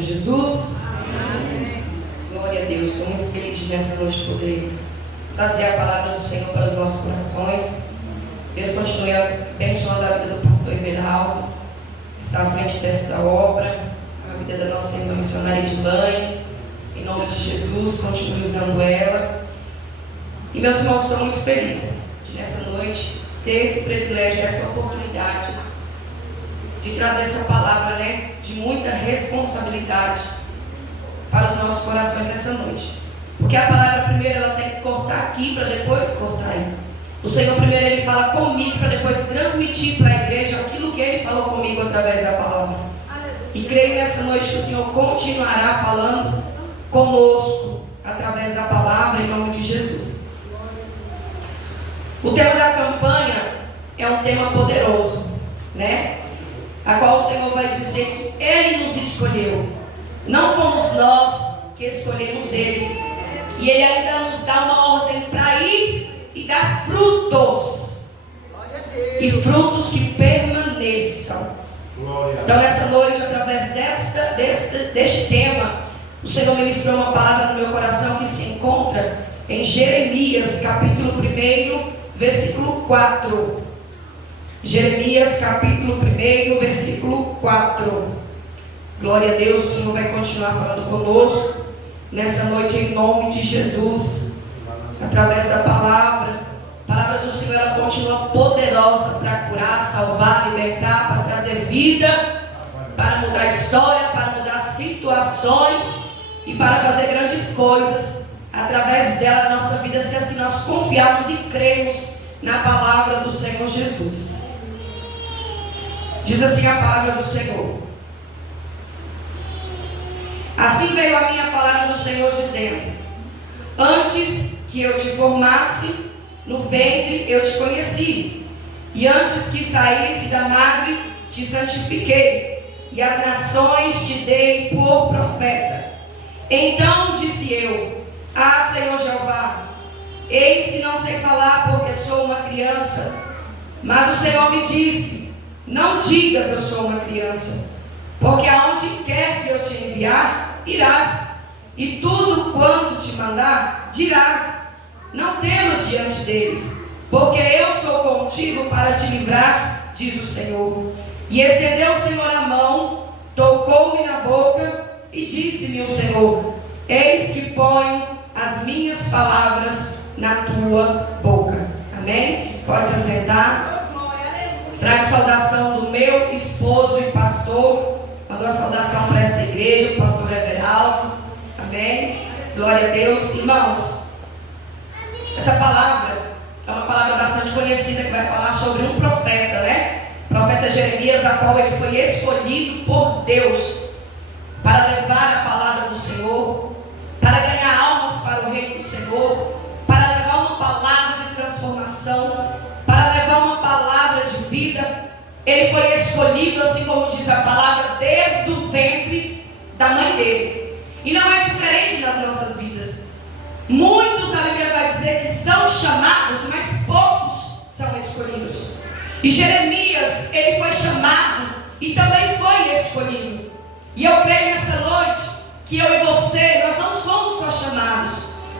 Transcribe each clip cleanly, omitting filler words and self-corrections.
Jesus. Amém. Glória a Deus. Estou muito feliz de nessa noite poder trazer a palavra do Senhor para os nossos corações. Deus continue abençoando a vida do pastor Everaldo, que está à frente desta obra, a vida da nossa irmã missionária Edilane. Em nome de Jesus, continue usando ela. E meus irmãos, estou muito feliz de nessa noite ter esse privilégio, essa oportunidade de trazer essa palavra, de muita responsabilidade para os nossos corações nessa noite. Porque a palavra primeiro ela tem que cortar aqui para depois cortar aí. O Senhor primeiro ele fala comigo para depois transmitir para a igreja aquilo que ele falou comigo através da palavra. E creio nessa noite que o Senhor continuará falando conosco através da palavra em nome de Jesus. O tema da campanha é um tema poderoso, a qual o Senhor vai dizer que Ele nos escolheu. Não fomos nós que escolhemos Ele. E Ele ainda nos dá uma ordem para ir e dar frutos. E frutos que permaneçam. Então nessa noite, através deste tema, o Senhor ministrou uma palavra no meu coração que se encontra em Jeremias, capítulo 1, versículo 4. Jeremias capítulo 1, versículo 4. Glória a Deus, o Senhor vai continuar falando conosco nessa noite em nome de Jesus. Através da palavra. A palavra do Senhor ela continua poderosa para curar, salvar, libertar, para trazer vida, para mudar a história, para mudar situações e para fazer grandes coisas através dela na nossa vida, se assim nós confiarmos e cremos na palavra do Senhor Jesus. Diz assim a palavra do Senhor: assim veio a minha palavra do Senhor dizendo: antes que eu te formasse no ventre eu te conheci, e antes que saísse da madre te santifiquei, e as nações te dei por profeta. Então disse eu: ah, Senhor Jeová, eis que não sei falar porque sou uma criança. Mas o Senhor me disse: não digas eu sou uma criança, porque aonde quer que eu te enviar, irás, e tudo quanto te mandar, dirás. Não temas diante deles, porque eu sou contigo para te livrar, diz o Senhor. E estendeu o Senhor a mão, tocou-me na boca, e disse-me o Senhor: eis que ponho as minhas palavras na tua boca. Amém? Pode se assentar. Trago saudação do meu esposo e pastor. Mandou a saudação para esta igreja, o pastor Everaldo. Amém? Glória a Deus. Irmãos, essa palavra é uma palavra bastante conhecida que vai falar sobre um profeta, profeta Jeremias, a qual ele foi escolhido por Deus para levar a palavra do Senhor, para ganhar almas para o reino do Senhor, para levar uma palavra de transformação, para levar uma palavra de vida. Ele foi escolhido, assim como diz a palavra, desde o ventre da mãe dele. E não é diferente nas nossas vidas. Muitos, a Bíblia vai dizer que são chamados, mas poucos são escolhidos. E Jeremias, ele foi chamado e também foi escolhido. E eu creio nessa noite que eu e você, nós não somos só chamados,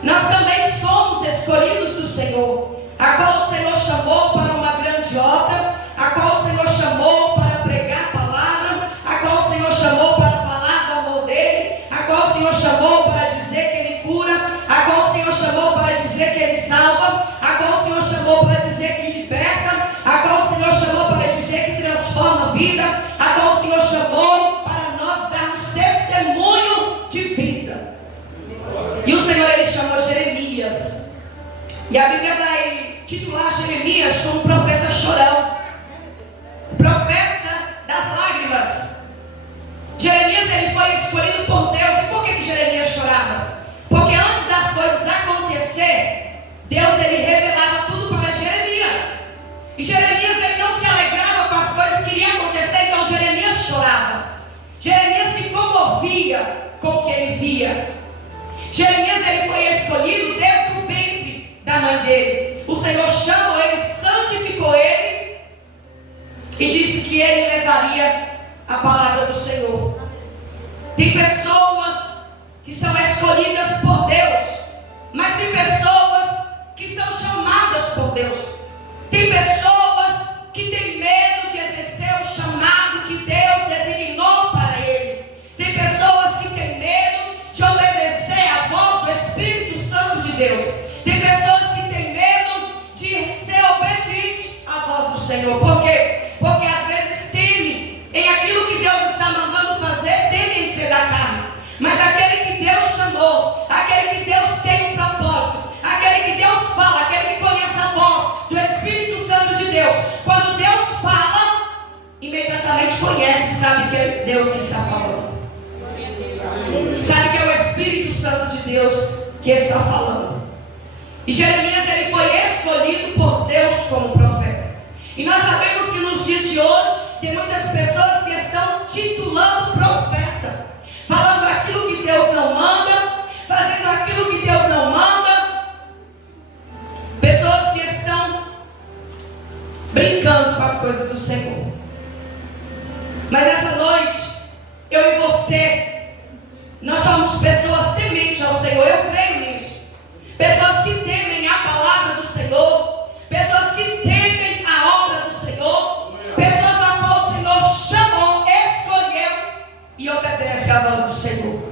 nós também somos escolhidos do Senhor, a qual o Senhor chamou para uma grande obra, a qual o Senhor chamou para pregar a palavra, a qual o Senhor chamou para falar do amor dele, a qual o Senhor chamou para dizer que ele cura, a qual o Senhor chamou para dizer que ele salva, a qual o Senhor chamou para dizer que liberta, a qual o Senhor chamou para dizer que transforma a vida, a qual o Senhor chamou para nós darmos testemunho de vida. E o Senhor ele chamou Jeremias. E a Bíblia vai titular Jeremias como profeta chorão, profeta das lágrimas. Jeremias ele foi escolhido por Deus. E por que Jeremias chorava? Porque antes das coisas acontecer, Deus ele revelava tudo para Jeremias. E Jeremias ele não se alegrava com as coisas que iriam acontecer, então Jeremias chorava. Jeremias se comovia com o que ele via. Jeremias ele foi escolhido desde o ventre da mãe dele. O Senhor chamou ele, santificou ele e disse que ele levaria a palavra do Senhor. Tem pessoas que são escolhidas por Deus, mas tem pessoas que são chamadas por Deus. Tem pessoas que têm medo de exercer o chamado que Deus designou para ele. Tem pessoas que têm medo de obedecer à voz do Espírito Santo de Deus. Tem pessoas que têm medo de ser obediente à voz do Senhor. Por quê? Porque às vezes temem em aquilo que Deus está mandando fazer, temem em ser da carne. Mas aquele que Deus chamou, aquele que Deus tem um propósito, aquele que Deus fala, aquele que conhece a voz do Espírito Santo de Deus, quando Deus fala, imediatamente conhece, sabe que é Deus que está falando. Sabe que é o Espírito Santo de Deus que está falando. E Jeremias, ele foi escolhido por Deus como profeta. E nós sabemos que nos dias de hoje tem muitas pessoas que estão titulando profeta, falando aquilo que Deus não manda, fazendo aquilo que Deus não manda. Pessoas que estão brincando com as coisas do Senhor. Mas essa noite, eu e você, nós somos pessoas tementes ao Senhor. Eu creio nisso. Pessoas que temem a palavra do Senhor, pessoas que temem a obra do Senhor, pessoas a qual o Senhor chamou, escolheu e obedece à voz do Senhor.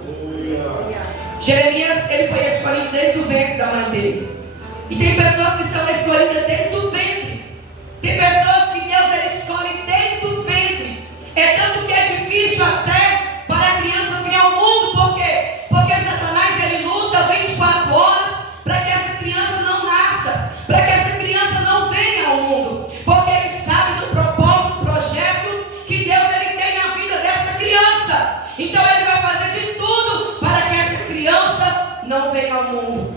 Jeremias, ele foi escolhido desde o ventre da mãe dele. E tem pessoas que são escolhidas desde o ventre. Tem pessoas que Deus ele escolhe desde o ventre. É tanto que é difícil até para a criança vir ao mundo. Por quê? Porque Satanás ele luta 24 horas para que essa criança não nasça, para que essa criança não venha ao mundo. Porque ele sabe do propósito, do projeto que Deus ele tem na vida dessa criança. Então ele vai fazer de tudo para que essa criança não venha ao mundo.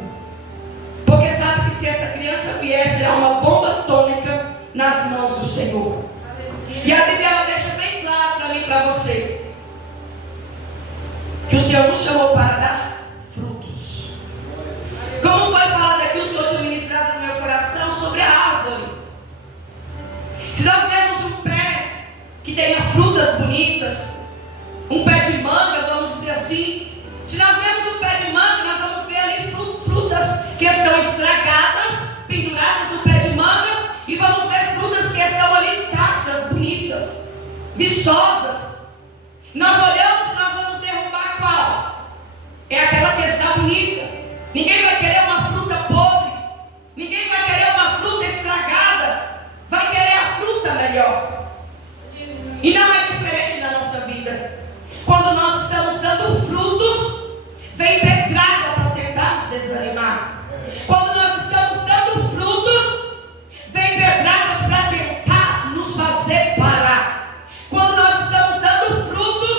Porque sabe que se essa criança vier, será uma bomba atômica nas mãos do Senhor. E a Bíblia ela deixa bem claro para mim e para você que o Senhor nos chamou para dar frutos. Como foi falado aqui, o Senhor tinha ministrado no meu coração sobre a árvore. Se nós temos um pé que tenha frutas bonitas, um pé de manga, vamos dizer assim. Se nós vemos um pé de manga, nós vamos ver ali frutas que estão estragadas, penduradas no pé de manga, e vamos ver frutas que estão ali intactas, bonitas, viçosas. Nós olhamos e nós vamos derrubar qual? É aquela que está bonita. Ninguém vai querer uma fruta podre, ninguém vai querer uma fruta estragada, vai querer a fruta melhor. E não é diferente na nossa vida. Quando nós estamos dando frutos, vem pedrada para tentar nos desanimar. Quando nós estamos dando frutos, vem pedradas para tentar nos fazer parar. Quando nós estamos dando frutos,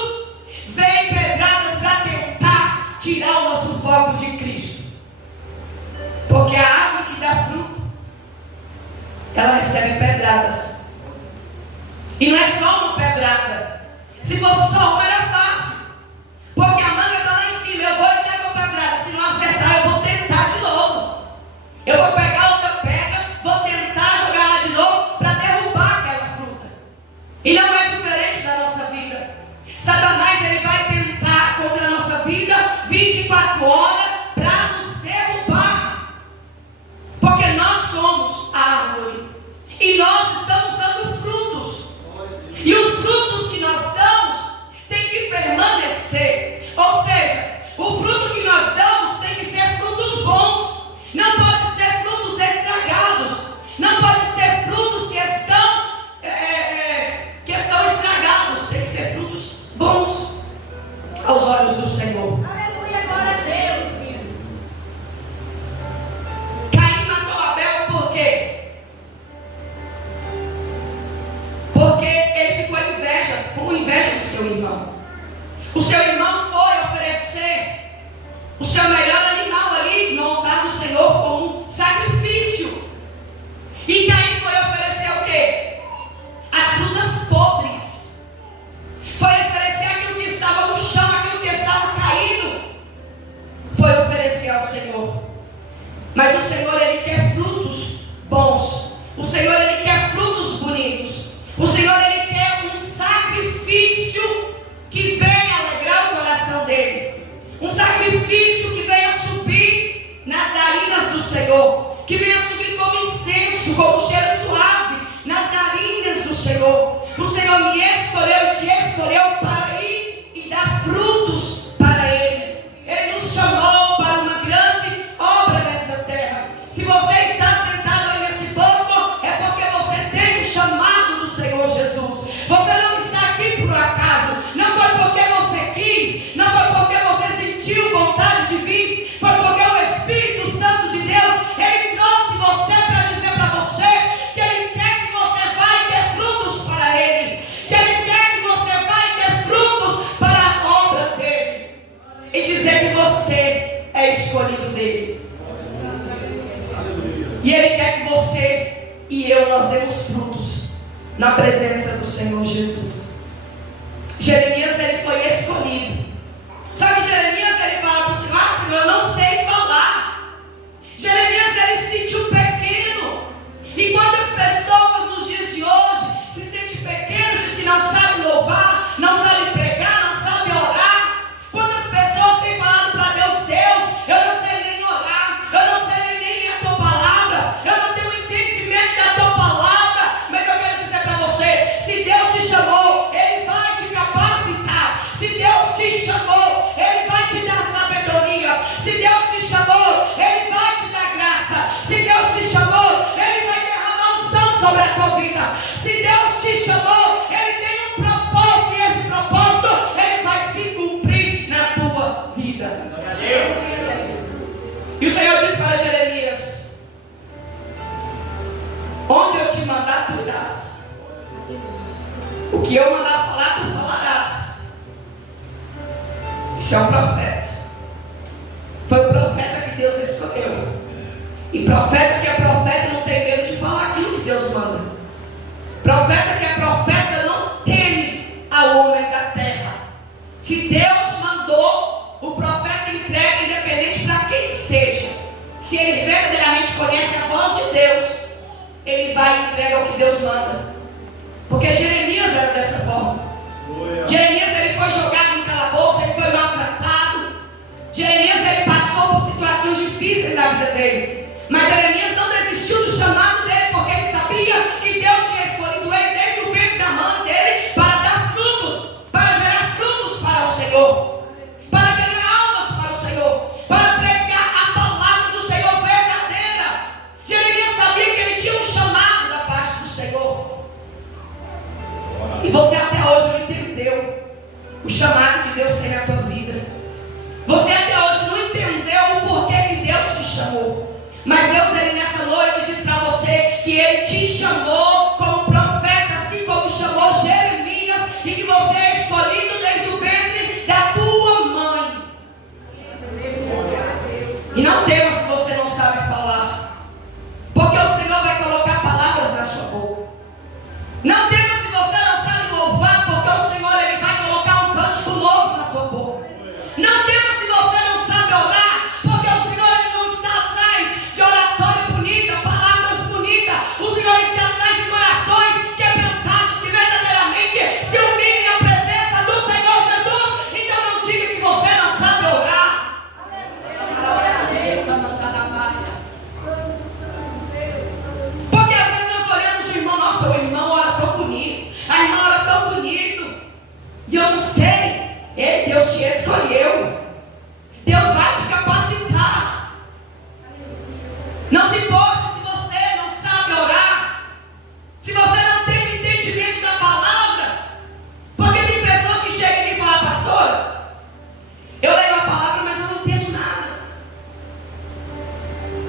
vem pedradas para tentar tirar o nosso foco de Cristo. Porque a árvore que dá fruto, ela recebe pedradas. E não é só uma pedrada. Se fosse só uma, era fácil. Porque a manga está lá em cima. Eu vou e pego a pedrada. Se não acertar, eu vou tentar de novo. Eu vou pegar outra pedra, vou tentar jogar lá de novo para derrubar aquela fruta. E não é diferente da nossa vida. Satanás ele vai tentar contra a nossa vida 24 horas para nos derrubar. Porque nós somos a árvore. E nós estamos dando frutos. E os frutos que nós damos tem que permanecer. Ou seja, o fruto que nós damos tem que ser frutos bons. Não pode ser frutos estragados. Não pode ser frutos que estão estragados. Tem que ser frutos bons aos olhos do Senhor. Aleluia, glória a Deus. Caim matou Abel por quê? Porque ele ficou com inveja do seu irmão. O seu irmão foi oferecer o seu melhor animal ali no altar do Senhor como um sacrifício. E Caim foi oferecer o quê? As frutas podres. Foi oferecer aquilo que estava no chão, aquilo que estava caído. Foi oferecer ao Senhor. Mas o Senhor ele quer frutos bons. O Senhor ele quer frutos bonitos. O Senhor ele quer um sacrifício que venha alegrar o coração e dizer que você é escolhido dele. E ele quer que você e eu nós demos frutos na presença do Senhor Jesus. Jeremias, ele foi escolhido. Só que Jeremias, ele fala para o Senhor: Senhor, eu não sei falar. Jeremias, ele se sentiu pequeno. E quantas pessoas nos dias de hoje se sentem pequenos, diz que não sabe louvar, não sabe pregar, não sabe orar. Quantas pessoas têm falado para Deus: Deus, eu não sei nem orar, eu não sei nem ler a tua palavra, eu não tenho entendimento da tua palavra. Mas eu quero dizer para você: se Deus te chamou, Ele vai te capacitar. Se Deus te chamou, Ele vai te dar sabedoria. Se Deus te chamou, Ele vai te dar graça. Se Deus te chamou, Ele vai derramar unção sobre a tua vida. Se Deus te chamou, Ele tem um propósito, e esse propósito Ele vai se cumprir na tua vida. E o Senhor diz para Jeremias: onde eu te mandar, tu irás. O que eu mandar falar, tu falarás. Isso é um profeta. Foi o profeta que Deus escolheu. E profeta que é profeta não tem medo de falar aquilo que Deus manda. Profeta que é profeta não teme ao homem da terra. Se Deus mandou, o profeta entrega, independente para quem seja. Se ele verdadeiramente conhece a voz de Deus, ele vai e entrega o que Deus manda. Porque Jeremias era dessa forma. Jeremias, ele foi jogado em calabouço, ele foi maltratado. Jeremias, ele passou por situações difíceis na vida dele. Mas Jeremias não desistiu do chamado dele, porque ele sabia que Deus tinha escolhido ele desde o ventre da mãe dele para dar frutos, para gerar frutos para o Senhor, para ganhar almas para o Senhor, para pregar a palavra do Senhor verdadeira. Jeremias sabia que ele tinha um chamado da parte do Senhor. E você até hoje não entendeu o chamado que Deus tem na tua vida. Você até hoje não entendeu o porquê que Deus te chamou. Mas Deus, Ele nessa noite diz para você que Ele te chamou como profeta, assim como chamou Jeremias, e que você é escolhido desde o ventre da tua mãe. E não tema se você não sabe falar, porque o Senhor vai colocar palavras na sua boca. Não tema se você não sabe louvar, porque o Senhor, Ele vai colocar um cântico novo na tua boca. Não tema se você não sabe orar, porque o Senhor, Ele não está atrás de oratório bonita, palavras bonitas. O Senhor está atrás de corações quebrantados que verdadeiramente se humilhem na presença do Senhor Jesus. Então não diga que você não sabe orar. Porque às vezes nós olhamos o irmão: nossa, o irmão ora tão bonito, a irmã ora tão bonito, e eu não sei. Ei, Deus te escolheu. Deus vai te capacitar. Não se importe se você não sabe orar, se você não tem entendimento da palavra. Porque tem pessoas que chegam e me falam: pastor, eu leio a palavra, mas eu não entendo nada.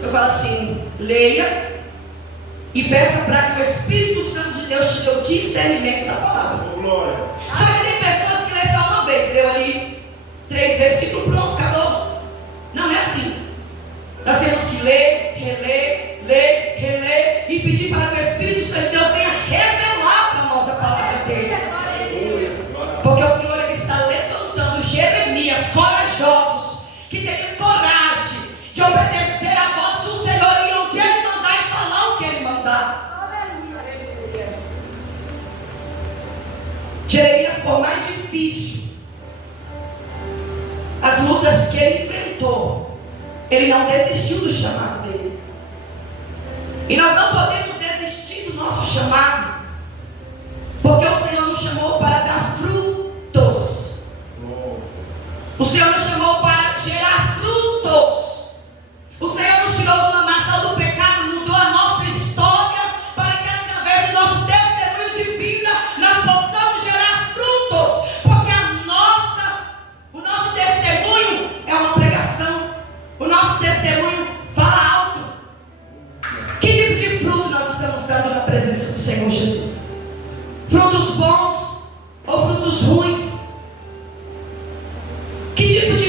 Eu falo assim: leia e peça para que o Espírito Santo de Deus te dê o discernimento da palavra. Só que tem pessoas que lêem só uma vez, leu ali 3 versículos, pronto, acabou. Não é assim. Nós temos que ler, reler e pedir para que o Espírito Santo de Deus venha revelar para nós a palavra dele. Porque o Senhor, Ele está levantando Jeremias corajosos, que teriam coragem de obedecer a voz do Senhor e onde Ele mandar e falar o que Ele mandar. Jeremias, por mais difícil as lutas que ele enfrentou, ele não desistiu do chamado dele. E nós não podemos desistir do nosso chamado, porque o Senhor nos chamou para dar frutos. O Senhor nos chamou para gerar frutos. O Senhor nos tirou do lamaçal do pecado, mudou a nossa história, para que através do nosso testemunho de vida nós possamos gerar frutos. Porque o nosso testemunho é uma pregação. O nosso testemunho fala alto. Que tipo de fruto nós estamos dando na presença do Senhor Jesus? Frutos bons ou frutos ruins? Que tipo de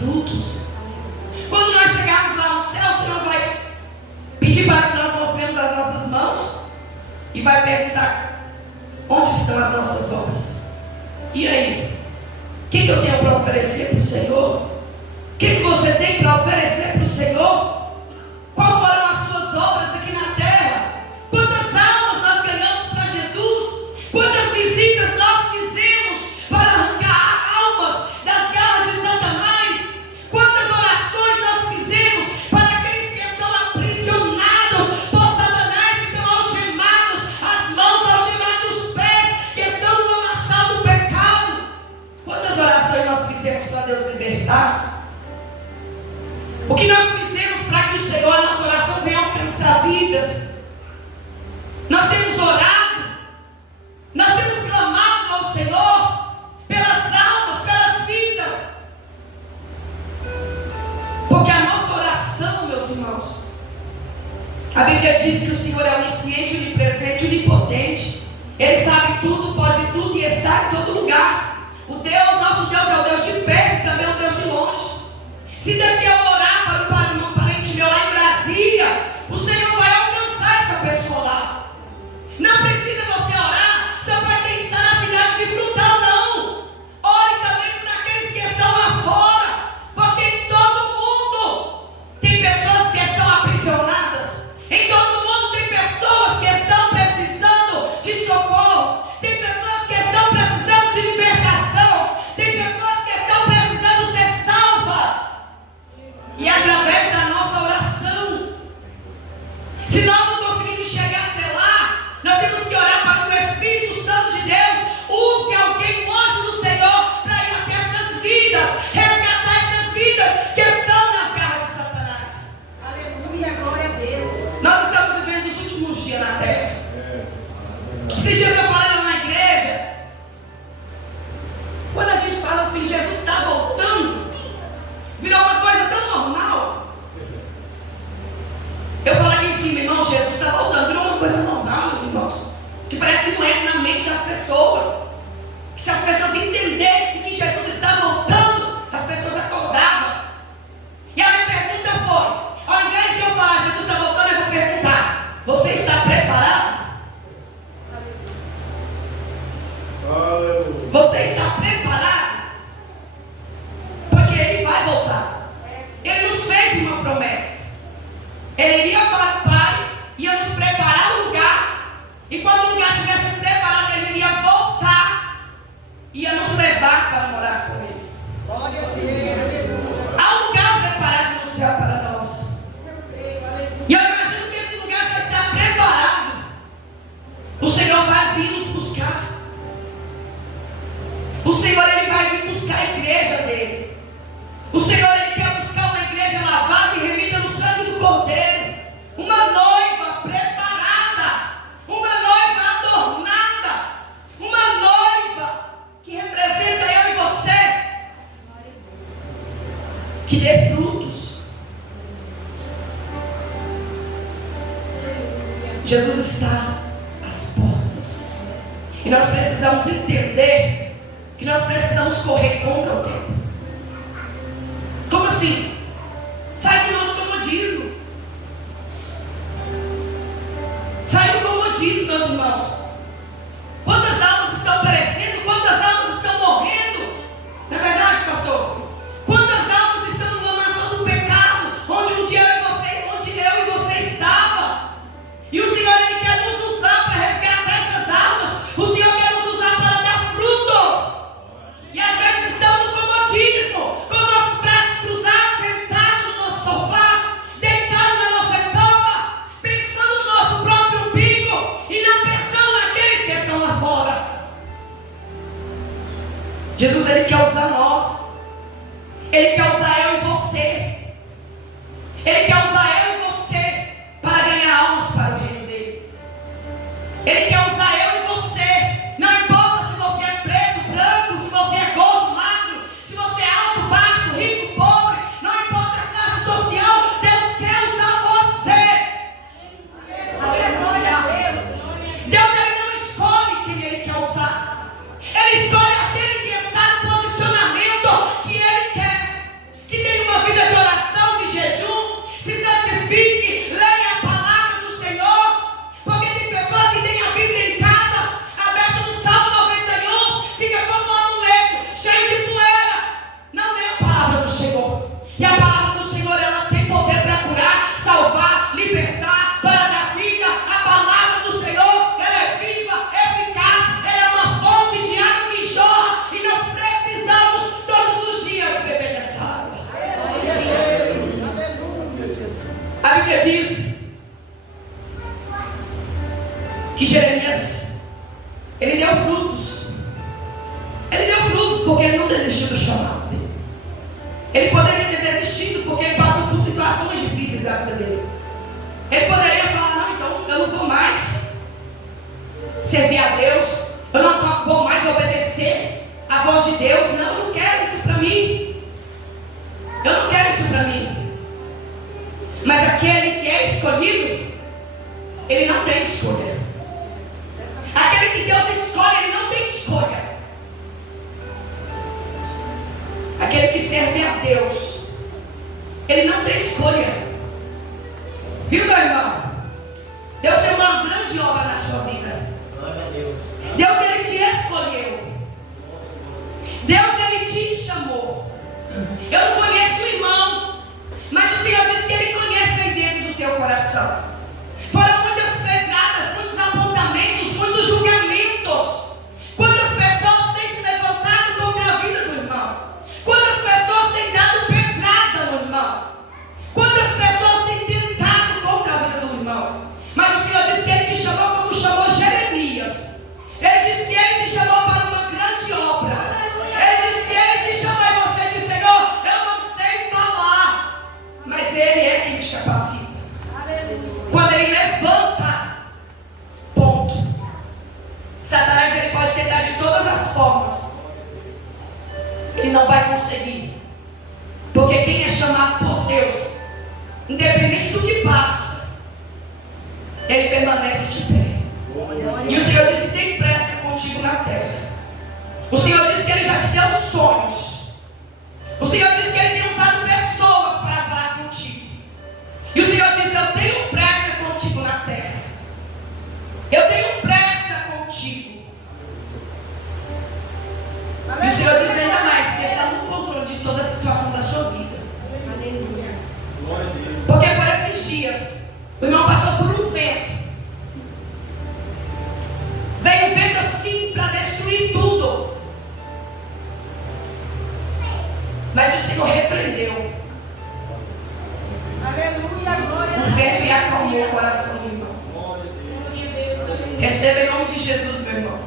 frutos. Quando nós chegarmos lá no céu, o Senhor vai pedir para que nós mostremos as nossas mãos e vai perguntar: onde estão as nossas obras? E aí? O que eu tenho para oferecer para o Senhor? O que você tem para oferecer para o Senhor? Quais foram as suas obras aqui na terra? Quantas almas nós ganhamos para Jesus? Quantas visitas nós fizemos para arrancar almas das garras de Satanás? Quantas orações nós fizemos para aqueles que estão aprisionados por Satanás, que estão algemados, as mãos algemadas, os pés, que estão no lamaçal do pecado? Quantas orações nós fizemos para Deus libertar? O que nós fizemos para que o Senhor, a nossa oração, venha alcançar vidas? Nós temos orado, nós temos clamado ao Senhor pelas almas, pelas vidas. Porque a nossa oração, meus irmãos, a Bíblia diz que o Senhor é onisciente, onipresente, onipotente. Ele sabe tudo, pode tudo e está em todo lugar. O Deus, nosso Deus, é o Deus de perto e também é o Deus de longe. Se daqui eu orar para um parente meu lá em Brasília, o Senhor vai alcançar essa pessoa lá. Não precisa você orar só para quem está na cidade de Frutal, não. Ore também para aqueles que estão lá fora, porque em todo mundo tem pessoas que estão aprisionadas. Em todo mundo tem pessoas que estão precisando de socorro. Tem pessoas que estão precisando de libertação. Tem pessoas que estão precisando ser salvas. E através da nossa oração, se nós não conseguirmos chegar até lá, nós temos que orar para que o Espírito Santo de Deus use alguém, um anjo do Senhor, para ir até essas vidas, resgatar essas vidas que estão nas garras de Satanás. Aleluia, glória a Deus. Nós estamos vivendo os últimos dias na terra. Esses dias eu falando na igreja, quando a gente fala assim, Jesus está voltando, virou uma coisa tão normal. Eu falo aqui em cima, irmão, Jesus está voltando. Virou uma coisa normal, meus irmãos, que parece que não entra na mente das pessoas. Que se as pessoas entendessem que Jesus está voltando, as pessoas acordavam. E a minha pergunta foi, ao invés de eu falar Jesus está voltando, eu vou perguntar: você está preparado? Você está preparado? Porque Ele vai voltar. Ele nos fez uma promessa. Ele iria para o Pai, ia nos preparar o lugar. E quando o lugar estivesse preparado, Ele iria voltar, ia nos levar para morar com Ele. Glória a Deus. Há um lugar preparado no céu para nós. E eu imagino que esse lugar já está preparado. O Senhor vai vir nos buscar. O Senhor, Ele vai vir buscar a igreja dele. O Senhor, Ele quer buscar uma igreja lavada e remida no sangue do Cordeiro. Uma noiva preparada. Uma noiva adornada. Uma noiva que representa eu e você. Que dê frutos. Jesus está às portas. E nós precisamos entender que nós precisamos correr contra o tempo. Como assim? Sai do nosso comodismo. Sai do comodismo, meus irmãos. Quantas almas estão perecendo? Quantas almas estão morrendo? Não é verdade, pastor? Quantas almas estão no lamaçal do pecado, onde um dia eu e você estava? E o Senhor, Ele quer nos usar para resgatar essas almas. O Senhor quer nos usar para dar frutos. E às vezes estamos no comodismo, com nossos braços cruzados, sentados no nosso sofá, deitados na nossa cama, pensando no nosso próprio umbigo e não pensando naqueles que estão lá fora. Jesus, Ele quer usar nós. Ele quer usar eu e você. Ele quer usar eu e você para ganhar almas para o reino dele. Ele quer usar eu e você. Não importa se você é preto, branco, se você é gordo, magro, se você é alto, baixo, rico, pobre, não importa a classe social, Deus quer usar você. Aleluia. Deus, Ele não escolhe quem Ele quer usar. Ele escolhe aquele que está no posicionamento que Ele quer. Que que Jeremias, ele deu frutos. Ele deu frutos porque ele não desistiu do chamado dele. Ele poderia ter desistido porque ele passou por situações difíceis da vida dele. Ele poderia falar, não, então eu não vou mais servir a Deus, eu não vou mais obedecer a voz de Deus. Não, eu não quero isso para mim. Eu não quero isso para mim. Mas aquele que é escolhido, ele não tem escolha. Aquele que Deus escolhe, ele não tem escolha. Aquele que serve a Deus, ele não tem escolha. Viu, meu irmão? Deus tem uma grande obra na sua vida. Deus, ele te escolheu. Deus, ele te chamou. Eu não conheço o irmão, mas o Senhor disse que ele conhece aí dentro do teu coração. Foram muitas pedradas, muitos apontamentos, muitos julgamentos. Quantas pessoas têm se levantado contra a vida do irmão? Quantas pessoas têm dado pedrada no irmão? Quantas pessoas têm tentado contra a vida do irmão? Mas o Senhor disse que ele te chamou como chamou Jeremias. Ele disse que ele te chamou para uma grande obra. Ele disse que ele te chamou e você disse, Senhor, eu não sei falar, mas ele é quem te capacita. Quando ele levanta, ponto. Satanás, ele pode tentar de todas as formas. Ele não vai conseguir. Porque quem é chamado por Deus, independente do que passa, ele permanece de pé. E o Senhor disse que tem pressa contigo na terra. O Senhor disse que ele já te deu sonhos. O Senhor disse que ele tem usado pessoas para falar contigo. E o Senhor diz, eu tenho pressa contigo na terra. Eu tenho pressa contigo. E o Senhor diz ainda mais, que está no controle de toda a situação da sua vida. Porque por esses dias, o irmão passou por um vento. Veio um vento assim para destruir tudo. Mas o Senhor repreendeu o vento e acalmou o coração do irmão. Receba em nome de Jesus, meu irmão.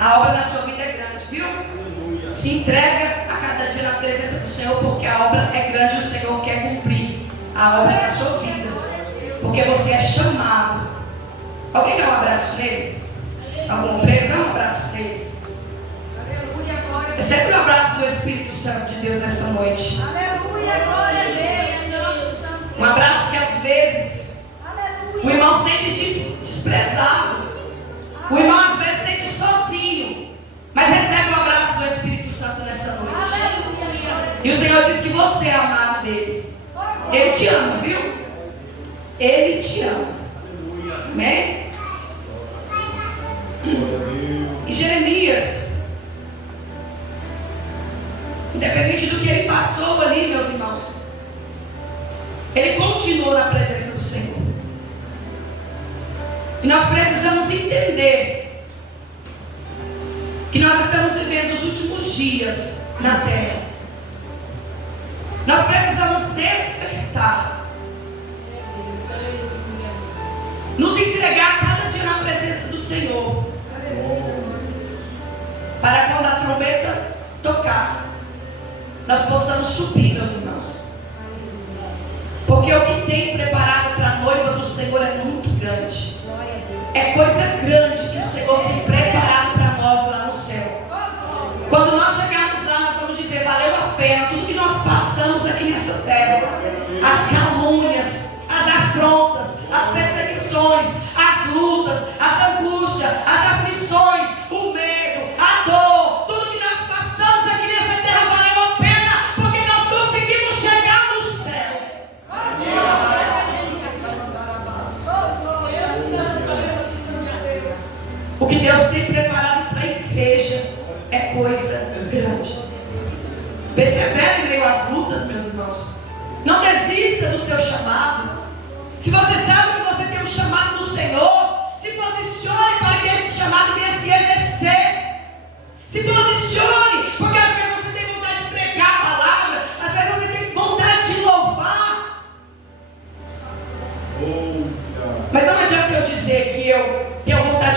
A obra na sua vida é grande, viu? Se entrega a cada dia na presença do Senhor, porque a obra é grande e o Senhor quer cumprir a obra na sua vida. Porque você é chamado. Alguém dá um abraço nele? Algum preto? Dá um abraço nele. Recebe um abraço do Espírito Santo de Deus nessa noite. Um abraço que às vezes o irmão sente desprezado. O irmão às vezes sente sozinho. Mas recebe um abraço do Espírito Santo nessa noite. E o Senhor diz que você é amado dele. Ele te ama, viu? Ele te ama. Amém? E Jeremias, independente do que ele passou ali, meus irmãos, ele continuou na presença do Senhor. E nós precisamos entender que nós estamos vivendo os últimos dias na terra. Nós precisamos despertar, nos entregar cada dia na presença do Senhor, para quando a trombeta tocar, nós possamos subir, meus irmãos. Porque o que tem preparado para a noiva do Senhor é muito grande. É coisa grande que o Senhor tem preparado para nós lá no céu. Quando nós chegarmos lá, nós vamos dizer, valeu a pena tudo que nós passamos aqui nessa terra. As calúnias, as afrontas, as perseguições, as lutas, as angústias, as aflições, o medo, a dor, tudo que nós passamos aqui nessa terra valeu a pena, porque nós conseguimos chegar no céu. O que Deus tem preparado para a igreja é coisa grande. Persevere em meio às lutas, meus irmãos. Não desista do seu chamado. Se você sabe que você tem um chamado do Senhor, se posicione para que esse chamado venha se exercer. Se posicione, porque às vezes você tem vontade de pregar a palavra, às vezes você tem vontade de louvar. Mas não adianta eu dizer que eu tenho vontade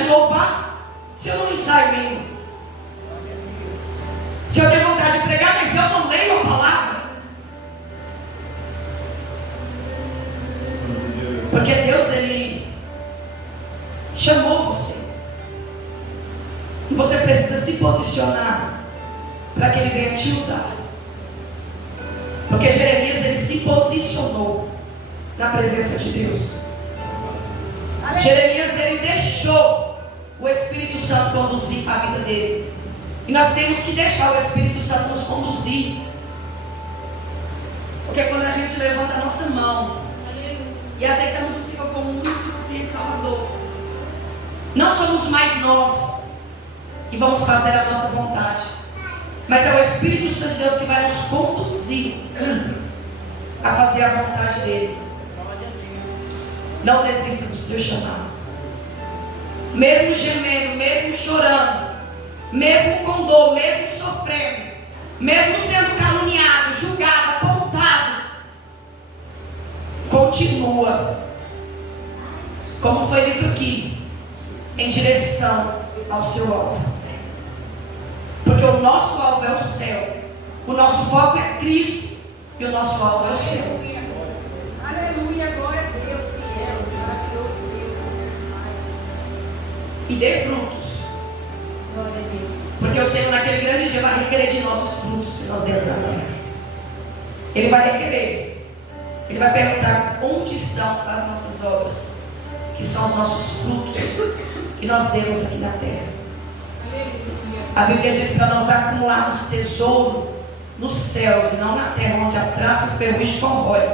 Porque Deus, Ele chamou você. E você precisa se posicionar para que Ele venha te usar. Porque Jeremias, ele se posicionou na presença de Deus. Jeremias, ele deixou o Espírito Santo conduzir a vida dele. E nós temos que deixar o Espírito Santo nos conduzir. Porque quando a gente levanta a nossa mão e aceitamos o Senhor como o único suficiente Salvador, não somos mais nós que vamos fazer a nossa vontade, mas é o Espírito Santo de Deus que vai nos conduzir a fazer a vontade dele. Não desista do seu chamado. Mesmo gemendo, mesmo chorando, mesmo com dor, mesmo sofrendo, mesmo sendo caluniado, julgado, apontado, continua, como foi dito aqui, em direção ao seu alvo. Porque o nosso alvo é o céu, o nosso foco é Cristo e o nosso alvo é o céu. Aleluia, glória a Deus, fiel, maravilhoso Deus. E dê frutos. Glória a Deus. Porque o Senhor naquele grande dia vai requerer de nós os frutos que nós demos na terra. Ele vai requerer. Ele vai perguntar onde estão as nossas obras, que são os nossos frutos que nós demos aqui na terra. A Bíblia diz para nós acumularmos tesouro nos céus e não na terra, onde a traça, o ferrugem corrói.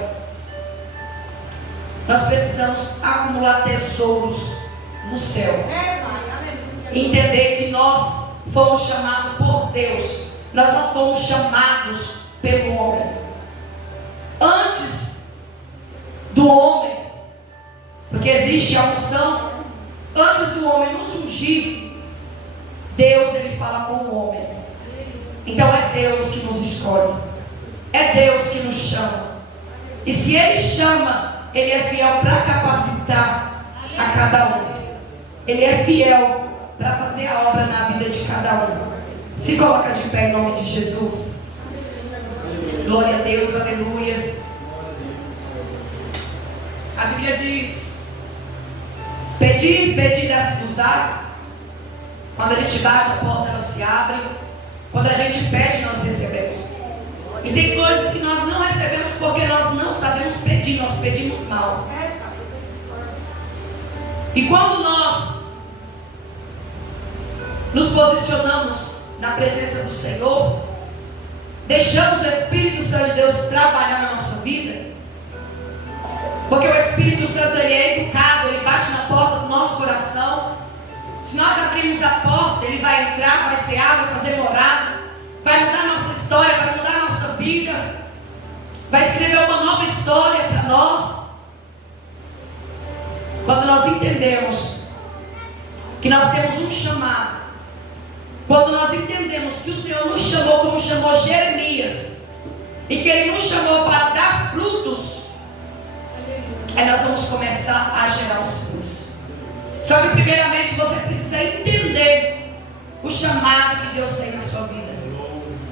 Nós precisamos acumular tesouros no céu. Entender que nós fomos chamados por Deus. Nós não fomos chamados pelo homem. Antes do homem, porque existe a unção, antes do homem nos ungir, Deus, ele fala com o homem. Então é Deus que nos escolhe, é Deus que nos chama. E se Ele chama, Ele é fiel para capacitar a cada um. Ele é fiel para fazer a obra na vida de cada um. Se coloca de pé em nome de Jesus. Glória a Deus, aleluia. A Bíblia diz: pedir, dá-se vos dá. Quando a gente bate, a porta ela se abre. Quando a gente pede, nós recebemos. E tem coisas que nós não recebemos porque nós não sabemos pedir, nós pedimos mal. E quando nós nos posicionamos na presença do Senhor, deixamos o Espírito Santo de Deus trabalhar na nossa vida, porque o Espírito Santo, ele é educado, ele bate na porta do nosso coração. Se nós abrirmos a porta, Ele vai entrar, vai cear, vai fazer morada, vai mudar nossa história, vai mudar nossa vida, vai escrever uma nova história para nós. Quando nós entendemos que nós temos um chamado, quando nós entendemos que o Senhor nos chamou como chamou Jeremias, e que Ele nos chamou para dar frutos, aí nós vamos começar a gerar os frutos. Só que primeiramente você precisa entender o chamado que Deus tem na sua vida.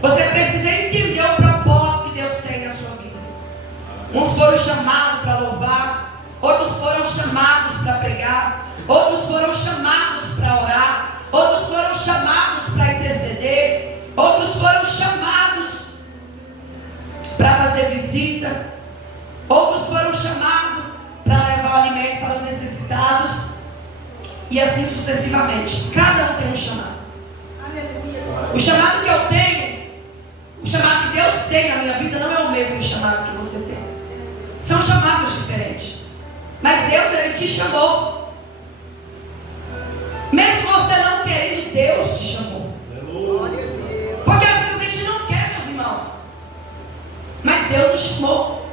Você precisa entender o propósito que Deus tem na sua vida. Uns foram chamados para louvar, outros foram chamados para pregar, outros foram chamados para orar, outros foram chamados para interceder, outros foram chamados para fazer visita, outros foram chamados para levar o alimento para os necessitados. E assim sucessivamente. Cada um tem um chamado. O chamado que eu tenho, o chamado que Deus tem na minha vida não é o mesmo chamado que você tem. São chamados diferentes. Mas Deus, Ele te chamou. Mesmo você não querendo, Deus te chamou. Porque às vezes a gente não quer, meus irmãos. Mas Deus nos chamou.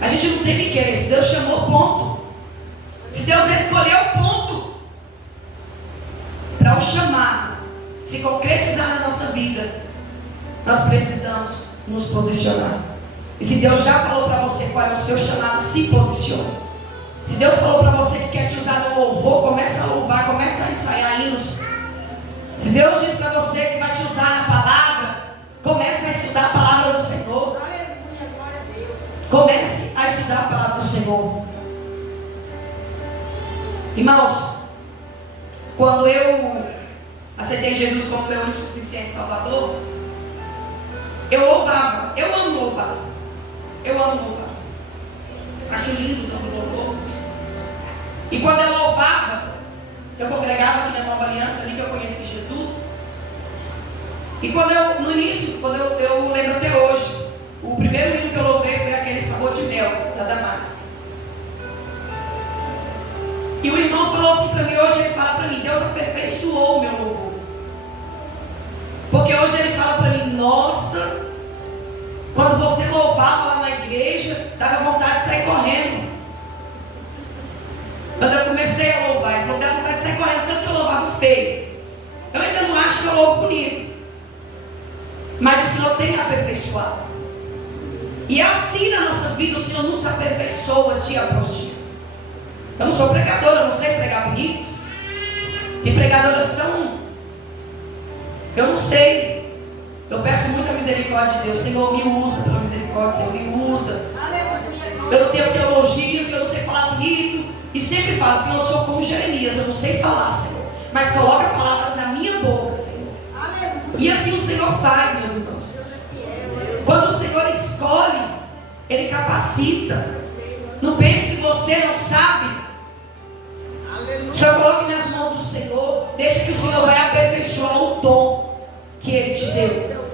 A gente não tem que querer. Se Deus chamou, ponto. Se Deus escolheu, ponto. Para o chamado se concretizar na nossa vida, nós precisamos nos posicionar. E se Deus já falou para você qual é o seu chamado, se posicione. Se Deus falou para você que quer te usar no louvor, começa a louvar, começa a ensaiar hinos. Se Deus diz para você que vai te usar na palavra, comece a estudar a palavra do Senhor. Comece a estudar a palavra do Senhor. Irmãos, quando eu aceitei Jesus como meu único suficiente Salvador, eu louvava. Eu amo louvar. Acho lindo o louvor. E quando eu louvava, eu congregava aqui na Nova Aliança, ali que eu conheci Jesus. E quando eu, no início, eu lembro até hoje, o primeiro hino que eu louvei foi aquele Sabor de Mel, da Damares. E o irmão falou assim para mim, hoje ele fala para mim, Deus aperfeiçoou o meu louvor. Porque hoje ele fala para mim, nossa, quando você louvava lá na igreja, dava vontade de sair correndo. Quando eu comecei a louvar, ele falou, dava vontade de sair correndo, tanto que eu louvava feio. Eu ainda não acho que eu louvo bonito. Mas o Senhor tem aperfeiçoado. E assim na nossa vida, o Senhor nos aperfeiçoa dia após dia. Eu não sou pregadora, eu não sei pregar bonito. Tem pregadoras tão... Eu não sei. Eu peço muita misericórdia de Deus. Senhor, me usa pela misericórdia. Senhor, me usa. Eu não tenho teologias, eu não sei falar bonito. E sempre falo, Senhor, eu sou como Jeremias. Eu não sei falar, Senhor. Mas coloca palavras na minha boca, Senhor. E assim o Senhor faz, meus irmãos. Quando o Senhor escolhe, Ele capacita. Não pense que você não sabe. Só coloque nas mãos do Senhor. Deixa que o Senhor vai aperfeiçoar o dom que Ele te deu.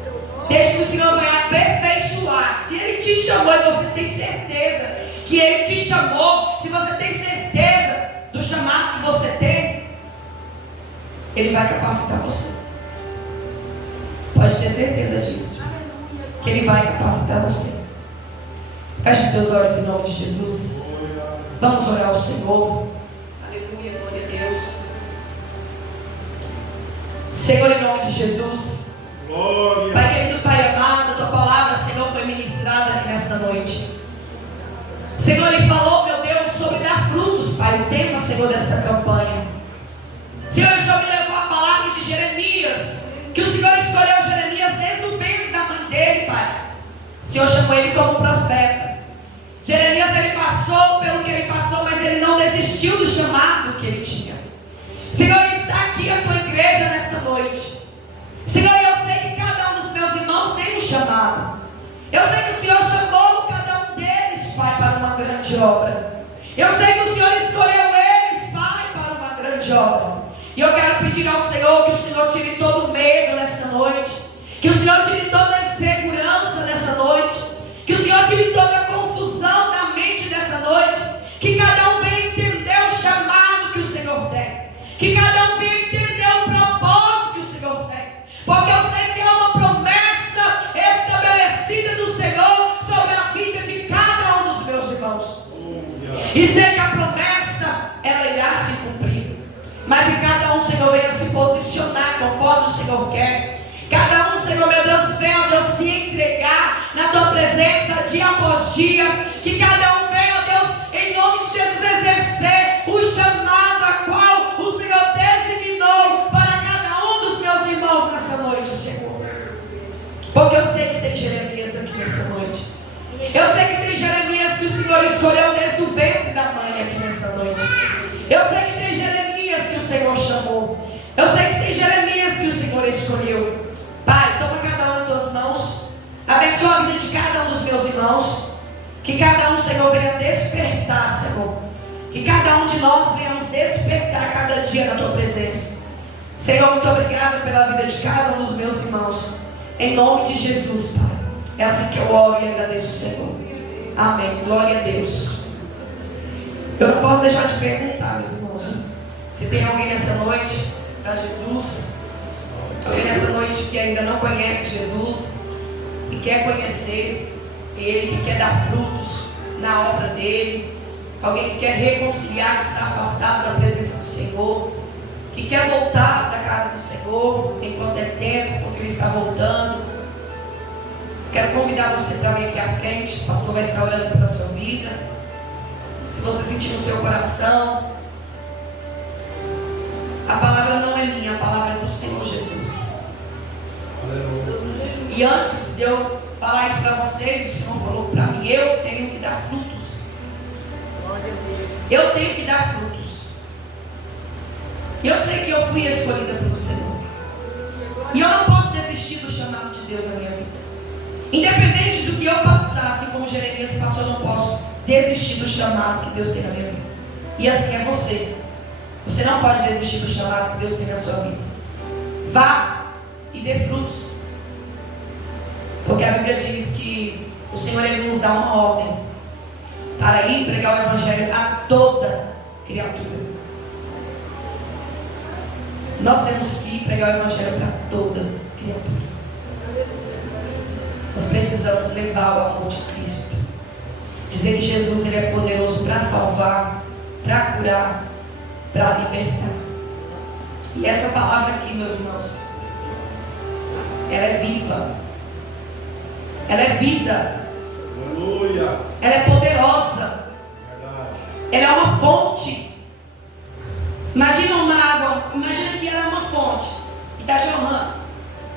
Deixa que o Senhor vai aperfeiçoar. Se Ele te chamou e você tem certeza que Ele te chamou, se você tem certeza do chamado que você tem, Ele vai capacitar você. Pode ter certeza disso, que Ele vai capacitar você. Feche os teus olhos em nome de Jesus. Vamos orar ao Senhor. Aleluia, glória a Deus. Senhor, em nome de Jesus. Glória. Pai querido, Pai amado, a Tua palavra, Senhor, foi ministrada aqui nesta noite. Senhor, Ele falou, meu Deus, sobre dar frutos, Pai, o tema, Senhor, desta campanha. Senhor, o Senhor me levou a palavra de Jeremias, que o Senhor escolheu Jeremias desde o ventre da mãe dele, Pai. O Senhor chamou ele como profeta. Jeremias, ele passou pelo que ele passou, mas ele não desistiu do chamado que ele tinha. Senhor, está aqui a Tua igreja nesta noite. Senhor, eu sei que cada um dos meus irmãos tem um chamado. Eu sei que o Senhor chamou cada um deles, Pai, para uma grande obra. Eu sei que o Senhor escolheu eles, Pai, para uma grande obra. E eu quero pedir ao Senhor que o Senhor tire todo o medo nessa noite. Que o Senhor tire toda a insegurança nessa noite. Que o Senhor tire toda a confusão da mente nessa noite. Que cada um venha entender o chamado que o Senhor tem. Que cada um venha entender o propósito que o Senhor tem. Porque eu sei que há uma promessa estabelecida do Senhor sobre a vida de cada um dos meus irmãos. E sei que a promessa, ela irá se cumprir. Mas que cada um, Senhor, venha se posicionar conforme o Senhor quer. Cada um, Senhor, meu Deus, venha, ó Deus, se entregar na Tua presença dia após dia. Que cada um venha, ó Deus, em nome de Jesus, exercer o chamado a qual o Senhor designou para cada um dos meus irmãos nessa noite, Senhor. Porque eu sei que tem Jeremias aqui nessa noite. Eu sei que tem Jeremias que o Senhor escolheu desde o ventre da mãe aqui nessa noite. Eu sei que tem Jeremias que o Senhor chamou. Eu sei que tem Jeremias que o Senhor escolheu. Pai, toma cada um nas Tuas mãos. Abençoa a vida de cada um dos meus irmãos. Que cada um, Senhor, venha despertar, Senhor. Que cada um de nós venhamos despertar cada dia na Tua presença. Senhor, muito obrigada pela vida de cada um dos meus irmãos. Em nome de Jesus, Pai. É assim que eu oro e agradeço o Senhor. Amém. Glória a Deus. Eu não posso deixar de perguntar, meus irmãos, se tem alguém nessa noite para Jesus. Alguém nessa noite que ainda não conhece Jesus, que quer conhecer Ele, que quer dar frutos na obra dEle. Alguém que quer reconciliar, que está afastado da presença do Senhor, que quer voltar para a casa do Senhor enquanto é tempo, porque Ele está voltando. Quero convidar você para vir aqui à frente. O pastor vai estar orando pela sua vida. Se você sentir no seu coração, a palavra não é minha, a palavra é do Senhor Jesus. E antes de eu falar isso para vocês, o Senhor falou para mim, eu tenho que dar frutos. Eu tenho que dar frutos. E eu sei que eu fui escolhida pelo Senhor. E eu não posso desistir do chamado de Deus na minha vida. Independente do que eu passar, assim como Jeremias passou, eu não posso desistir do chamado que Deus tem na minha vida. E assim é você. Você não pode desistir do chamado que Deus tem na sua vida. Vá e dê frutos. Porque a Bíblia diz que o Senhor ele nos dá uma ordem para ir pregar o Evangelho a toda criatura. Nós temos que ir pregar o Evangelho para toda criatura. Nós precisamos levar o amor de Cristo. Dizer que Jesus ele é poderoso para salvar, para curar, para libertar. E essa palavra aqui, meus irmãos, ela é viva. Ela é vida. Aleluia. Ela é poderosa. Verdade. Ela é uma fonte. Imagina uma água. Imagina que ela é uma fonte e está jorrando.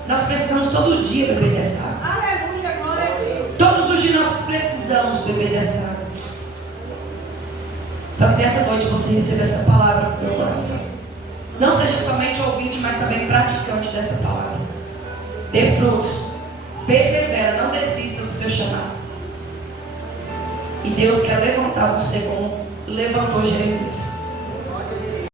Nós precisamos todo dia beber dessa água. Aleluia, glória a Deus. Todos os dias nós precisamos beber dessa água. Então que nessa noite você receba essa palavra no meu coração. Não seja somente ouvinte, mas também praticante dessa palavra. Dê frutos. Persevera, não desista do seu chamado. E Deus quer levantar você como levantou Jeremias.